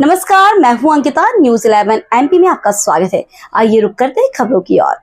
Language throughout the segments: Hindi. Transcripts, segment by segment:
नमस्कार, मैं हूं अंकिता। न्यूज़ 11 एमपी में आपका स्वागत है। आइए रुक करते हैं खबरों की ओर।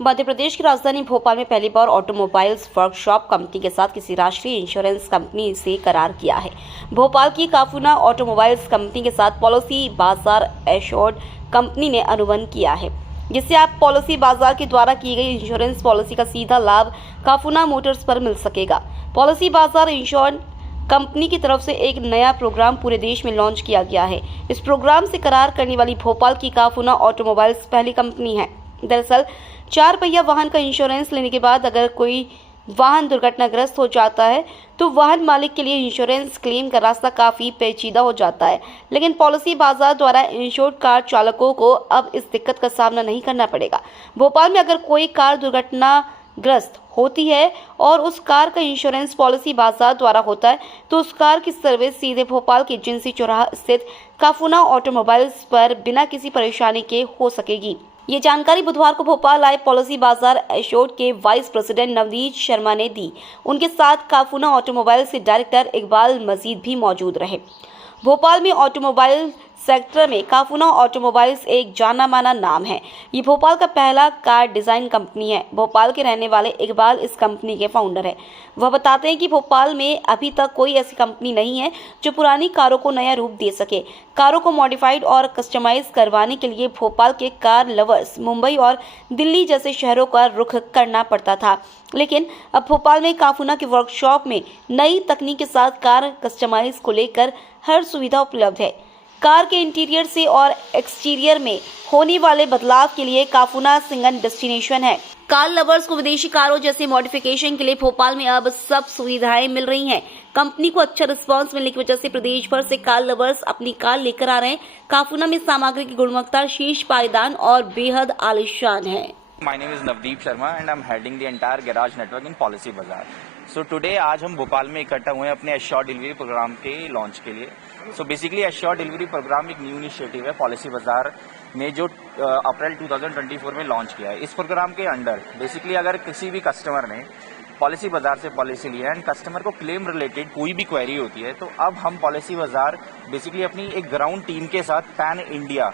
मध्य प्रदेश की राजधानी भोपाल में पहली बार ऑटोमोबाइल्स वर्कशॉप कंपनी के साथ किसी राष्ट्रीय इंश्योरेंस कंपनी से करार किया है। भोपाल की काफूना ऑटोमोबाइल्स कंपनी के साथ पॉलिसी बाजार एश्योर्ड कंपनी ने अनुबंध किया है, जिससे आप पॉलिसी बाजार के द्वारा की गई इंश्योरेंस पॉलिसी का सीधा लाभ काफूना मोटर्स पर मिल सकेगा। पॉलिसी बाजार इंश्योरेंस कंपनी की तरफ से एक नया प्रोग्राम पूरे देश में लॉन्च किया गया है। इस प्रोग्राम से करार करने वाली भोपाल की काफूना ऑटोमोबाइल्स पहली कंपनी है। दरअसल 4 पहिया वाहन का इंश्योरेंस लेने के बाद अगर कोई वाहन दुर्घटनाग्रस्त हो जाता है तो वाहन मालिक के लिए इंश्योरेंस क्लेम का रास्ता काफी पेचीदा हो जाता है, लेकिन पॉलिसी बाजार द्वारा इंश्योर्ड कार चालकों को अब इस दिक्कत का सामना नहीं करना पड़ेगा। भोपाल में अगर कोई कार दुर्घटनाग्रस्त होती है और उस कार का इंश्योरेंस पॉलिसी बाजार द्वारा होता है तो उस कार की सर्विस सीधे भोपाल के जिंसी चौराहा स्थित काफूना ऑटोमोबाइल्स पर बिना किसी परेशानी के हो सकेगी। ये जानकारी बुधवार को भोपाल आए पॉलिसी बाजार एश्योर्ड के वाइस प्रेसिडेंट नवनीत शर्मा ने दी। उनके साथ काफूना ऑटोमोबाइल्स के डायरेक्टर इकबाल मजीद भी मौजूद रहे। भोपाल में ऑटोमोबाइल सेक्टर में काफूना ऑटोमोबाइल्स एक जाना माना नाम है। ये भोपाल का पहला कार डिजाइन कंपनी है। भोपाल के रहने वाले इकबाल इस कंपनी के फाउंडर है। वह बताते हैं कि भोपाल में अभी तक कोई ऐसी कंपनी नहीं है जो पुरानी कारों को नया रूप दे सके। कारों को मॉडिफाइड और कस्टमाइज करवाने के लिए भोपाल के कार लवर्स मुंबई और दिल्ली जैसे शहरों का रुख करना पड़ता था, लेकिन अब भोपाल में काफूना की वर्कशॉप में नई तकनीक के साथ कार कस्टमाइज को लेकर हर सुविधा उपलब्ध है। कार के इंटीरियर से और एक्सटीरियर में होने वाले बदलाव के लिए काफूना सिंगल डेस्टिनेशन है। कार लवर्स को विदेशी कारों जैसे मॉडिफिकेशन के लिए भोपाल में अब सब सुविधाएं मिल रही हैं। कंपनी को अच्छा रिस्पांस मिलने की वजह से प्रदेश भर से कार लवर्स अपनी कार लेकर आ रहे हैं। काफूना में सामग्री की गुणवत्ता शीर्ष पायदान और बेहद आलीशान है। My name is Navdeep Sharma and I'm heading the entire garage network in Policy Bazaar. So today आज हम भोपाल में इकट्ठा हुए हैं अपने एश्योर्ड डिलीवरी प्रोग्राम के लॉन्च के लिए। So basically assured delivery programme एक न्यू इनिशिएटिव है पॉलिसी बाजार ने जो अप्रैल 2024 में लॉन्च किया है। इस प्रोग्राम के अंडर बेसिकली अगर किसी भी कस्टमर ने पॉलिसी बाजार से पॉलिसी लिया एंड कस्टमर को क्लेम रिलेटेड कोई भी क्वेरी होती है तो अब हम पॉलिसी बाजार बेसिकली अपनी एक ग्राउंड टीम के साथ पैन इंडिया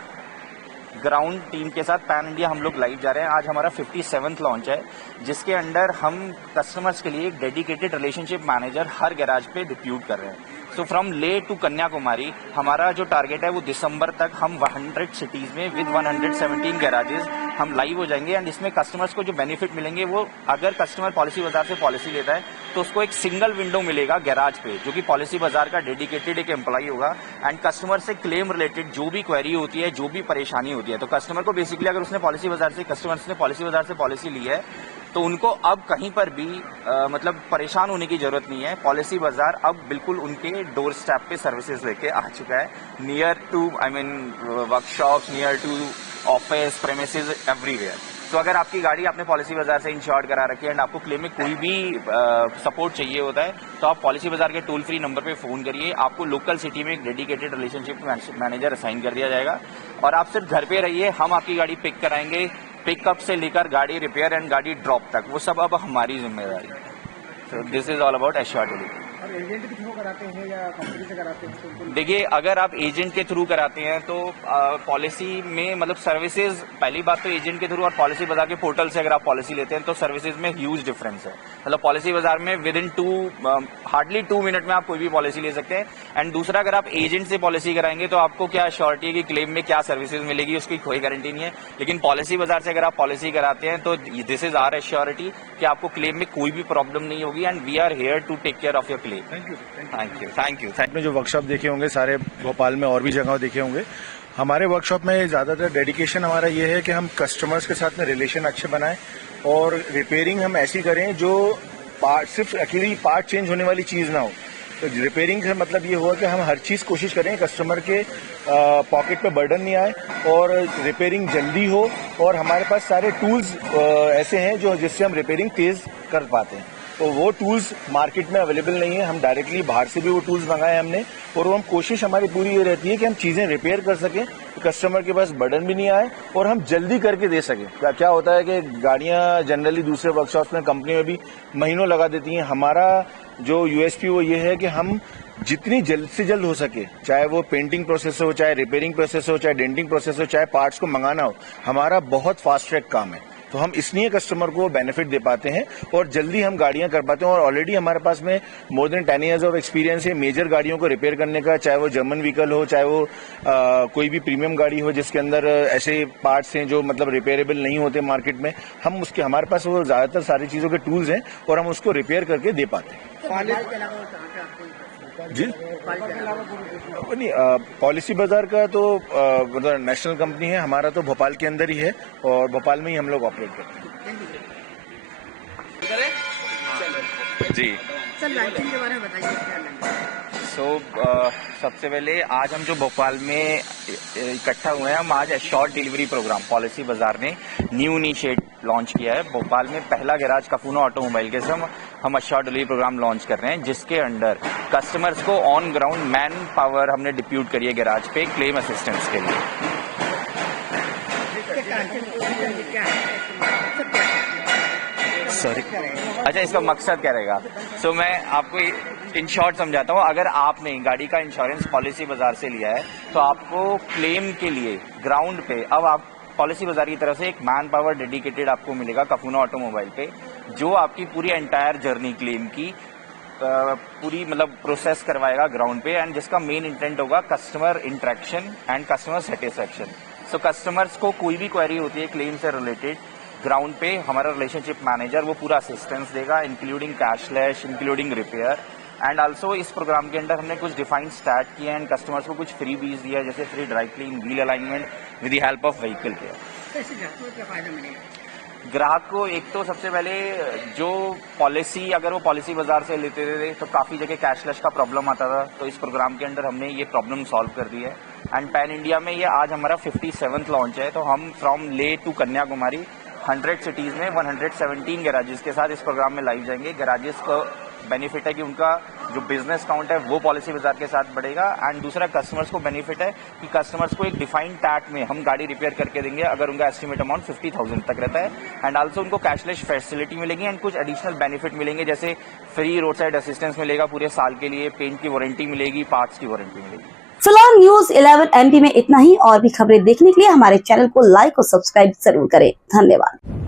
पैन इंडिया हम लोग लाइव जा रहे हैं। आज हमारा 57th लॉन्च है, जिसके अंडर हम कस्टमर्स के लिए एक डेडिकेटेड रिलेशनशिप मैनेजर हर गैराज पे डिप्यूट कर रहे हैं। सो फ्रॉम ले टू कन्याकुमारी हमारा जो टारगेट है वो दिसंबर तक हम 100 सिटीज में विद 117 गैराजेस हम लाइव हो जाएंगे। एंड इसमें कस्टमर्स को जो बेनिफिट मिलेंगे वो अगर कस्टमर पॉलिसी बाजार से पॉलिसी लेता है तो उसको एक सिंगल विंडो मिलेगा गैराज पे, जो कि पॉलिसी बाजार का डेडिकेटेड एक एम्प्लॉय होगा। एंड कस्टमर से क्लेम रिलेटेड जो भी क्वेरी होती है, जो भी परेशानी होती है, तो कस्टमर को बेसिकली अगर उसने पॉलिसी बाजार से पॉलिसी ली है तो उनको अब कहीं पर भी मतलब परेशान होने की जरूरत नहीं है। पॉलिसी बाजार अब बिल्कुल उनके डोर स्टेप पे सर्विसेज लेके आ चुका है, near to workshops, near to office premises, everywhere. तो अगर आपकी गाड़ी आपने पॉलिसी बाजार से इंश्योर्ड करा रखी है एंड आपको क्लेम में कोई भी सपोर्ट चाहिए होता है तो आप पॉलिसी बाजार के टोल फ्री नंबर पे फोन करिए। आपको लोकल सिटी में एक डेडिकेटेड रिलेशनशिप मैनेजर असाइन कर दिया जाएगा और आप सिर्फ घर पे रहिए, हम आपकी गाड़ी पिक कराएंगे। पिकअप से लेकर गाड़ी रिपेयर एंड गाड़ी ड्रॉप तक वो सब अब हमारी जिम्मेदारी है। So this is all about assured delivery. Agent के थ्रू कराते हैं या कंपनी से कराते हैं? देखिए, अगर आप एजेंट के थ्रू कराते हैं तो पॉलिसी में मतलब सर्विसेज, पहली बात तो एजेंट के थ्रू और पॉलिसी बाजार के पोर्टल से अगर आप पॉलिसी लेते हैं तो सर्विसेज में ह्यूज डिफरेंस है। मतलब पॉलिसी बाजार में विद इन हार्डली 2 मिनट में आप कोई भी पॉलिसी ले सकते हैं। एंड दूसरा, अगर आप एजेंट से पॉलिसी कराएंगे तो आपको क्या श्योरिटी है कि क्लेम में क्या सर्विसेज मिलेगी, उसकी कोई गारंटी नहीं है। लेकिन पॉलिसी बाजार से अगर आप पॉलिसी कराते हैं तो दिस इज आवर एश्योरिटी कि आपको क्लेम में कोई भी प्रॉब्लम नहीं होगी and we are here to take care of your claim. Thank you. आपने जो वर्कशॉप देखे होंगे सारे भोपाल में और भी जगह देखे होंगे। हमारे वर्कशॉप में ज्यादातर डेडिकेशन हमारा ये है कि हम कस्टमर्स के साथ में रिलेशन अच्छे बनाएं और रिपेयरिंग हम ऐसी करें जो सिर्फ अकेली पार्ट चेंज होने वाली चीज ना हो। तो रिपेयरिंग का मतलब ये हुआ कि हम हर चीज कोशिश करें कस्टमर के पॉकेट पे बर्डन नहीं आए और रिपेयरिंग जल्दी हो। और हमारे पास सारे टूल्स ऐसे हैं जो जिससे हम रिपेयरिंग तेज कर पाते हैं। और वो टूल्स मार्केट में अवेलेबल नहीं है। हम डायरेक्टली बाहर से भी वो टूल्स मंगाए हमने, और वो हम कोशिश हमारी पूरी ये रहती है कि हम चीजें रिपेयर कर सकें, कस्टमर के पास बर्डन भी नहीं आए और हम जल्दी करके दे सकें। क्या होता है कि गाड़ियां जनरली दूसरे वर्कशॉप्स में, कंपनी में भी महीनों लगा देती हैं। हमारा जो यूएसपी वो ये है कि हम जितनी जल्द से जल्द हो सके, चाहे वो पेंटिंग प्रोसेस हो, चाहे रिपेयरिंग प्रोसेस हो, चाहे डेंटिंग प्रोसेस हो, चाहे पार्ट्स को मंगाना हो, हमारा बहुत फास्ट ट्रैक काम है। तो हम इसलिए कस्टमर को बेनिफिट दे पाते हैं और जल्दी हम गाड़ियां कर पाते हैं। और ऑलरेडी हमारे पास में more than 10 years of experience है मेजर गाड़ियों को रिपेयर करने का, चाहे वो जर्मन व्हीकल हो, चाहे वो कोई भी प्रीमियम गाड़ी हो जिसके अंदर ऐसे पार्ट्स हैं जो मतलब रिपेयरेबल नहीं होते मार्केट में। हम उसके, हमारे पास वो ज्यादातर सारी चीजों के टूल्स हैं और हम उसको रिपेयर करके दे पाते हैं। जी नहीं, पॉलिसी बाजार का तो मतलब नेशनल कंपनी है, हमारा तो भोपाल के अंदर ही है और भोपाल में ही हम लोग ऑपरेट करते हैं। जी सर, लॉन्चिंग के बारे में बताइए, क्या लॉन्चिंग? सबसे पहले आज हम जो भोपाल में इकट्ठा हुए हैं, हम आज short delivery programme policy Bazaar ने न्यू इनिशिएट लॉन्च किया है। भोपाल में पहला गैराज कफूना ऑटोमोबाइल के साथ हम शॉर्ट डिलीवरी प्रोग्राम लॉन्च कर रहे हैं, जिसके अंडर कस्टमर्स को ऑन ग्राउंड मैन पावर हमने डिप्यूट करी है गैराज पे क्लेम असिस्टेंस के लिए। सॉरी, अच्छा, इसका मकसद क्या रहेगा? मैं आपको इन शॉर्ट समझाता हूँ। अगर आपने गाड़ी का इंश्योरेंस पॉलिसी बाजार से लिया है तो आपको क्लेम के लिए ग्राउंड पे अब आप पॉलिसी बाजार की तरफ से एक मैन पावर डेडिकेटेड आपको मिलेगा कफूना ऑटोमोबाइल पे, जो आपकी पूरी एंटायर जर्नी क्लेम की पूरी मतलब प्रोसेस करवाएगा ग्राउंड पे, एंड जिसका मेन इंटेंट होगा customer interaction and customer satisfaction. Customers को कोई भी क्वेरी होती है क्लेम से रिलेटेड, ग्राउंड पे हमारा रिलेशनशिप मैनेजर वो पूरा असिस्टेंस देगा, including cashless, including repair. And also इस प्रोग्राम के अंदर हमने कुछ डिफाइंड स्टार्ट किया एंड कस्टमर्स को कुछ फ्री बीज दिया, जैसे free dry clean, wheel alignment with the help of vehicle care. कैसे ग्राहकों को क्या फायदा मिलेगा? ग्राहक को एक तो सबसे पहले जो पॉलिसी, अगर वो पॉलिसी बाजार से लेते थे तो काफी जगह कैशलेस का प्रॉब्लम आता था, तो इस प्रोग्राम के अंदर हमने ये प्रॉब्लम सॉल्व कर दी है। एंड पैन इंडिया में ये आज हमारा 57th लॉन्च है, तो हम फ्रॉम ले टू कन्याकुमारी 100 सिटीज में 117 गैराजेस के साथ इस प्रोग्राम में लाइव जाएंगे। गैराजेस को बेनिफिट है कि उनका जो बिजनेस काउंट है वो पॉलिसी बाजार के साथ बढ़ेगा, एंड दूसरा कस्टमर्स को बेनिफिट है कि कस्टमर्स को एक डिफाइंड टैग में हम गाड़ी रिपेयर करके देंगे अगर उनका एस्टिमेट अमाउंट 50,000 तक रहता है। एंड आल्सो उनको कैशलेस फैसिलिटी मिलेगी एंड कुछ एडिशनल बेनिफिट मिलेंगे, जैसे फ्री रोड साइड असिस्टेंस मिलेगा पूरे साल के लिए, पेंट की वारंटी मिलेगी, पार्ट्स की वारंटी मिलेगी। फिलहाल न्यूज 11 MD में इतना ही। और भी खबरें देखने के लिए हमारे चैनल को लाइक और सब्सक्राइब जरूर करें। धन्यवाद।